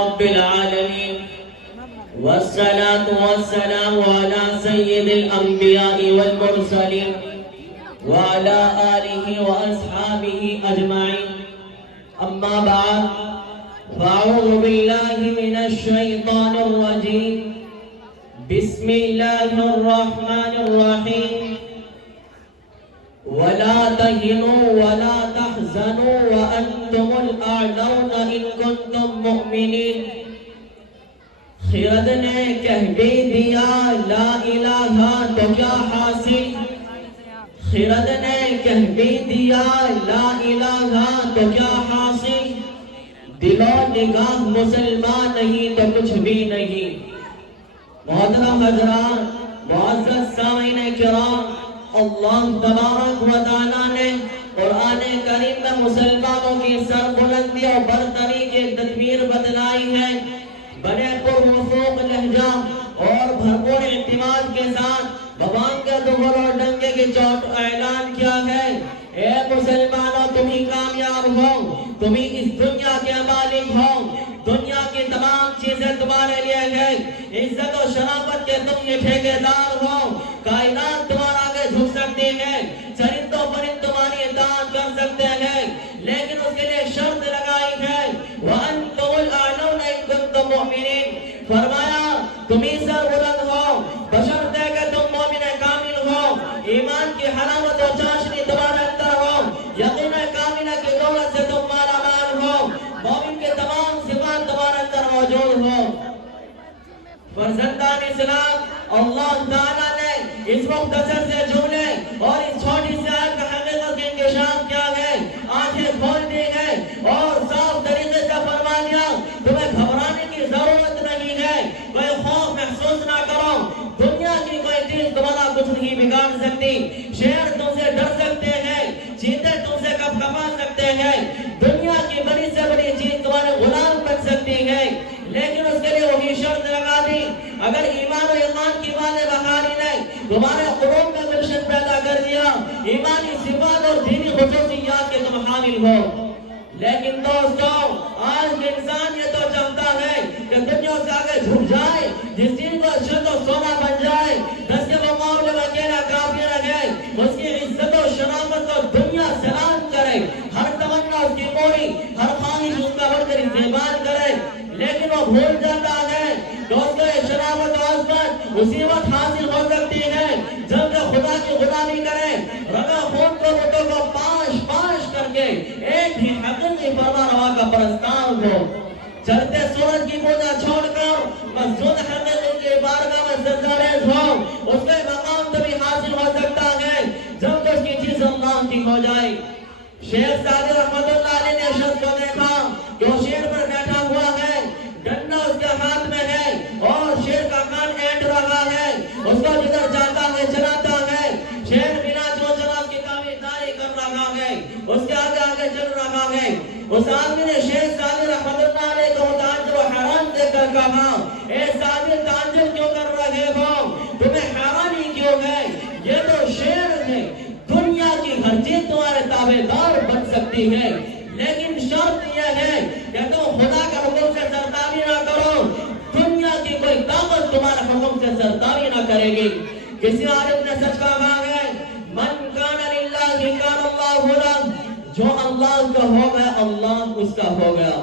رب العالمين والصلاة والسلام على سيد الأنبياء والمرسلين وعلى آله وأصحابه أجمعين أما بعد فأعوذ بالله من الشيطان الرجيم بسم الله الرحمن الرحيم ولا تهنوا ولا تحزنوا وأنتم الأعلون إن كنتم مؤمنين خرد نے کہہ بھی دیا لا الہ تو کیا حاصل خرد نے کہہ بھی دیا لا الہ تو کیا حاصل دل و نگاہ مسلمان نہیں تو کچھ بھی نہیں محترم حضرات معزز سامعین کرام اللہ تبارک و تعالیٰ نے قرآن کریم میں مسلمانوں کی سربلندی اور برتری کی تدبیر بتلائی ہے بڑے پرمفوق لہجہ اور بھرپور اعتماد کے ساتھ ببان کے دبر اور ڈنگے کی چوٹ اعلان کیا ہے اے مسلمانوں تمہیں کامیاب ہو تمہیں اس دنیا کے مالک ہو دنیا کی تمام چیزیں تمہارے لیے ہے عزت و شرافت کے تم یہ ٹھیکیدار ہو کائنات تمہارا آگے جھک سکتی ہے چرند و پرند تمہاری اطاعت کر سکتے ہیں لیکن اس کے لیے شرط لگائی ہے وَأَنْتُمُ الْأَعْلَوْنَ إِن كُنتُم مُؤْمِنِينَ فرمایا تمہیں سر بلند ہو بشرطے کہ تم مومن کامل ہو ایمان کی حلاوت و چاشنی تمہارے اندر ہو یقین کاملہ کی دولت سے تم مالا مال ہو مومن کے تمام صفات تمہارے اندر موجود ہو فرزندان اسلام اللہ تعالیٰ نے اس مختصر سے جملے اور اس چھوٹی سی آیت کا حقیقت کی انکشاف کیا ہے آنکھیں کھول دی ہے اور صاف طریقے سے فرما دیا تمہیں گھبرانے کی ضرورت نہیں ہے کوئی خوف محسوس نہ کرو دنیا کی کوئی چیز تمہارا کچھ نہیں بگاڑ سکتی شیر تم سے ڈر سکتے ہیں چیتے تم سے کپ کپا سکتے ہیں دنیا کی بڑی سے بڑی چیز تمہارے غلام بن سکتی ہے لیکن اس کے لیے وہی شرط لگا دی اگر ایمان و ایمان کی والے بخاری نے تمہارے قلوب میں گلشن پیدا کر دیا ایمانی صفات اور دینی خصوصیات کے تم حامل ہو لیکن دوستو آج کے انسان یہ تو چاہتا ہے کہ دنیا سے آگے جھک جائے جس چیز کو شد و سونا بن جائے دس کے مقابلے میں اکیلا کافی رہے اس کی عزت و شرافت کو دنیا سلام کرے ہر تمنا اس کی موری ہر خواہش اس کا بڑھ کر استعمال کرے لیکن وہ بھول جاتا ہے دوستو یہ شرافت و عظمت اسی وقت حاصل ہو سکتی ہے جب کہ خدا کی غلامی کرے رگا خون کو بتوں کو پاش پاش کر کے ایک ہی حقیقی فرما روا کا پرستار ہو چلتے سورج کی پوجا چھوڑ کر مسجد حقیقی کی بارگاہ میں سجدہ ہو اس کے مقام تبھی حاصل ہو سکتا ہے جب کہ اس کی چیز اللہ کی ہو جائے شیخ سعدی رحمت اللہ علیہ نے شخص کو دیکھا کہ وہ شیر پر بیٹھا ہوا ہے ڈنڈا اس کے ہاتھ میں ہے اور شیر کا کان اینٹ رہا ہے اس کو جدھر جاتا ہے چلاتا ہے شیر بنا جو جناب کی تابعداری کر رہا ہے اس کے آگے آگے چل رہا ہے اس آدمی نے شیخ سعدی رحمت اللہ علیہ کو متعجب و حیران دیکھ کر کہا اے سعدی تعجب کیوں کر رہے ہو تمہیں حیرانی کیوں ہے یہ تو شیر ہے دنیا کی ہر چیز تمہارے تابعدار بن سکتی ہے لیکن شرط یہ ہے کہ تم خدا کا حکم سے سرداری نہ کرو دنیا کی کوئی طاقت تمہارے حکم سے سرداری نہ کرے گی کسی عالم نے سچ کہا ہے من کان للہ کان اللہ لہ جو اللہ کا ہو گیا اللہ اس کا ہو گیا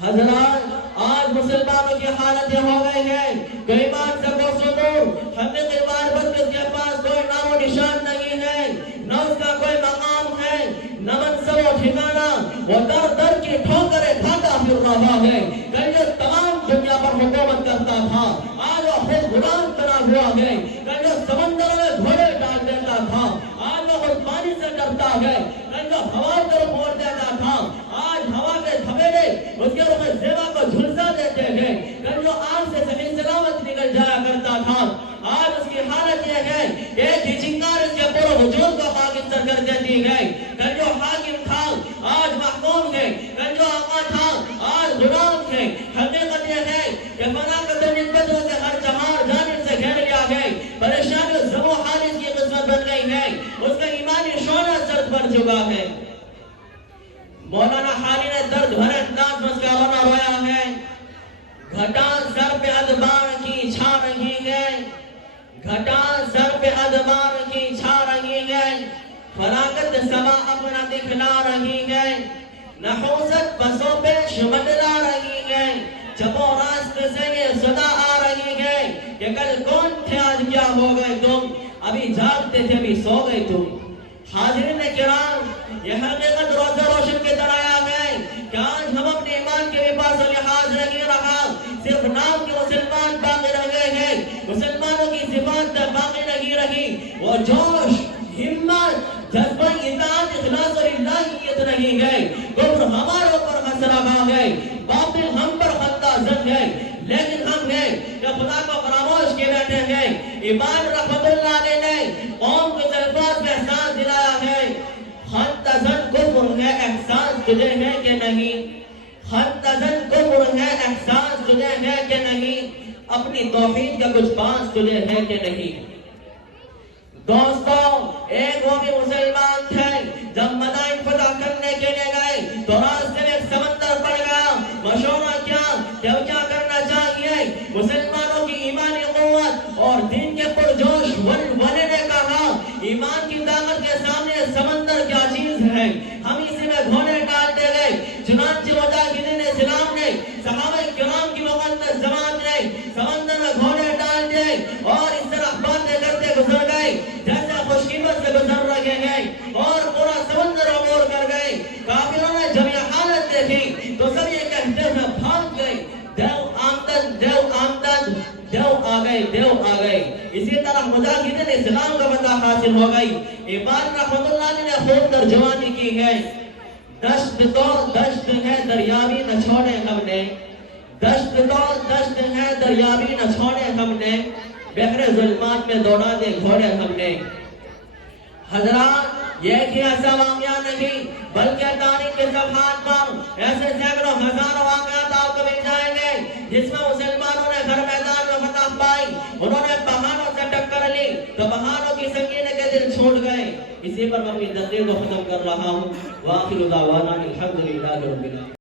حضرات آج مسلمانوں کی حالت یہ ہو گئی ہے کہ ایمان سے کوسوں دور حقیقی معرفت کے پاس کوئی نام و نشان نہیں ہے نہ اس کا کوئی مقام ہے نہ منصب و ٹھکانہ وہ در در کی ٹھوکریں کھاتا پھر رہا ہے کہ یہ تمام دنیا پر حکومت کرتا تھا آج وہ خود غلام بنا ہوا ہے کہ جو سمندروں میں گھوڑے ڈال دیتا تھا آج وہ خود پانی سے ڈرتا ہے کہ جو ہوا کو موڑ دیتا تھا آج ہوا کے دھبیلے اس کے روح زیبا کو جھلسا دیتے ہیں کہ جو آگ سے صحیح سلامت نکل جایا کرتا تھا آج اس کی حالت یہ ہے ایک ہی چنگار اس کے پورے وجود کو خاکستر کر دیتی ہے کہ جو حاکم تھا آج محکوم ہے کہ جو آقا تھا آج غلام ہے حقیقت یہ ہے کہ فلاقت و نسبتوں سے ہر جہار جانب سے گھیر لیا ہے پریشانی و زم و حالت کی قسمت بن گئی ہے اس کا ایمانی شعلہ سرد بڑھ چکا ہے مولانا حالی نے درد بھرے انداز میں اس کا رونا رویا ہے گھٹا سر پہ ادبار کی چھا رہی ہے، گھٹا سر پہ ادبار کی چھا رہی ہے، فراغت سما اپنا دکھلا رہی ہے، نحوست بسوں پہ منڈلا رہی ہے، چپو راست سے یہ صدا آ رہی ہے کہ کل کون تھے آج کیا ہو گئے تم، ابھی جاگتے تھے ابھی سو گئے تم۔ حاضرین کرام، یہ حقیقت روزہ روشن کی طرح آ گئے کہ آج ہم اپنے ایمان کے لباس و لحاظ نہیں رہا، صرف نام کے مسلمان باقی رہ گئے ہیں، مسلمانوں کی صفات باقی نہیں رہی، وہ جوش، ہمت، جذبہ اطاعت، اخلاص اور الہیت نہیں ہے، کفر ہمارے اوپر حسرہ آ گئے، باطل ہم پر خطہ زد ہے، لیکن ہم ہیں کہ خدا کو فراموش کے بیٹھے ہیں۔ امام رحمت اللہ علیہ نے قوم کو الفاظ میں احساس دلایا ہے، خطہ کفر ہے احساس تجھے ہے کہ نہیں، خطہ کفر ہے احساس تجھے ہے کہ نہیں، اپنی توحید کا کچھ پاس تجھے ہے کہ نہیں۔ دوستو، ایک وہ بھی مسلمان تھے، جب مدائن فتح کرنے کے لیے گئے تو راستے میں ایک سمندر پڑ گیا، مشورہ کیا کہ اب کیا کرنا چاہیے، مسلمانوں کی ایمانی قوت اور دین کے پرجوش ولولے نے کہا ایمان کی طاقت کے سامنے سمندر کیا چیز ہے، ہم اسی میں گھوڑے ڈالتے گئے۔ چنانچہ مجاہدین اسلام نے، صحابہ کرام کی مقدس جماعت نے سمندر میں گھوڑے ڈال دیے اور اس طرح باتیں کرتے گزر گئے جیسے خوشقسمت سے گزر رہے ہیں، اور پورا سمندر عبور کر گئے۔ کافروں نے جب یہ حالت دیکھی تو سب یہ کہتے ہوئے بھاگ گئے، دیو آمدن، دیو آمدن، دیو آ گئے، دیو آ گئے۔ اسی طرح مجاہدین اسلام کا فتح حاصل ہو گئی۔ امام رحمت اللہ نے خوب ترجمانی کی ہے، دشت تو دشت ہے دریابی نہ چھوڑے ہم نے، دشت تو دشت ہے دریابی نہ چھوڑے ہم نے، بحر ظلمات میں دوڑا دے گھوڑے ہم نے۔ حضرات، یہ ایک ہی ایسا واقعہ نہیں بلکہ تاریخ کے صفحات پر ایسے سینکڑوں ہزاروں واقعات آپ کو مل جائیں گے جس میں مسلمانوں نے ہر میدان میں فتح پائی، انہوں نے پہاڑوں سے ٹکر لی تو پہاڑوں کی سنگینی کے دل چھوٹ گئے۔ اسی پر میں اپنی تقریر کو ختم کر رہا ہوں۔ وآخر دعوانا الحمدللہ رب العالمین۔